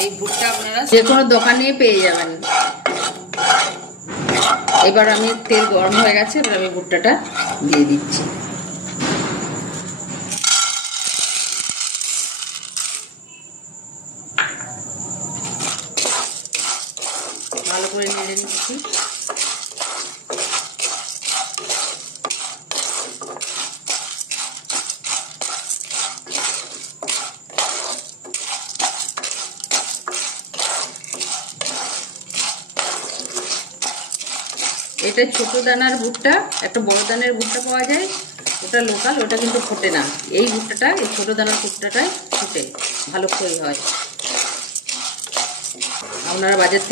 এই ভুট্টা আপনারা যে কোনো দোকানে পেয়ে যাবেন। এবার আমি তেল গরম হয়ে গেছে, এবার আমি ভুট্টাটা দিয়ে দিচ্ছি। ভালো করে নেড়ে নিচ্ছি। এটা ছোট দানার ভুট্টা, একটা বড় দানার ভুট্টা পাওয়া যায়, ওটা লোকাল, ওটা কিন্তু ফোটে না। এই ভুট্টাটা, এই ছোট দানার ভুট্টাটাই ফোটে, ভালো করে হয়। আপনারা বাজার থেকে